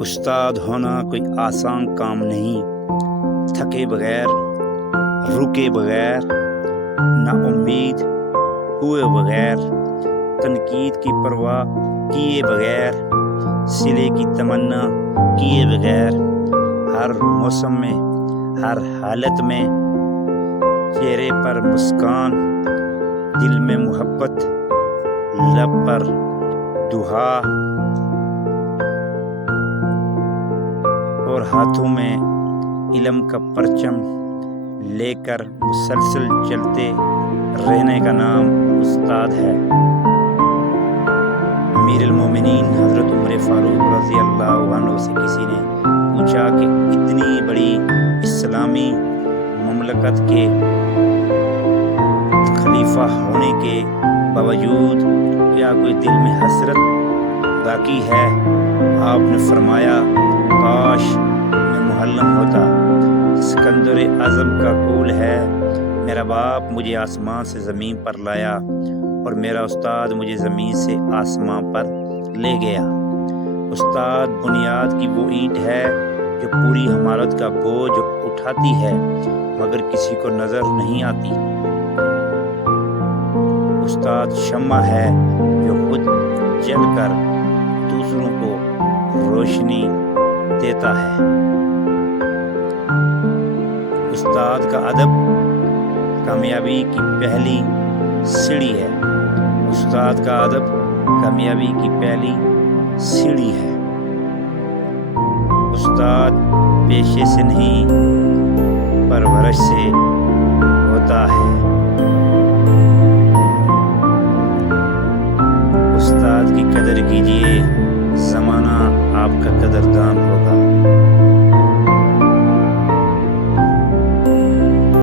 استاد ہونا کوئی آسان کام نہیں، تھکے بغیر، رکے بغیر، نا امید ہوئے بغیر، تنقید کی پرواہ کیے بغیر، صلے کی تمنا کیے بغیر، ہر موسم میں، ہر حالت میں چہرے پر مسکان، دل میں محبت، لب پر دعا اور ہاتھوں میں علم کا پرچم لے کر مسلسل چلتے رہنے کا نام استاد ہے۔ امیر المومنین حضرت عمر فاروق رضی اللہ عنہ سے کسی نے پوچھا کہ اتنی بڑی اسلامی مملکت کے خلیفہ ہونے کے باوجود کیا کوئی دل میں حسرت باقی ہے؟ آپ نے فرمایا، کاش میں محلم ہوتا۔ سکندر اعظم کا قول ہے، میرا باپ مجھے آسمان سے زمین پر لایا اور میرا استاد مجھے زمین سے آسمان پر لے گیا۔ استاد بنیاد کی وہ اینٹ ہے جو پوری عمارت کا بوجھ اٹھاتی ہے مگر کسی کو نظر نہیں آتی۔ استاد شمع ہے جو خود جل کر دوسروں کو روشنی دیتا ہے۔ استاد کا ادب کامیابی کی پہلی سیڑھی ہے۔ استاد کا ادب کامیابی کی پہلی سیڑھی ہے۔ استاد پیشے سے نہیں پرورش سے ہوتا ہے۔ استاد کی قدر کیجیے، زمانہ آپ کا قدردان ہوگا۔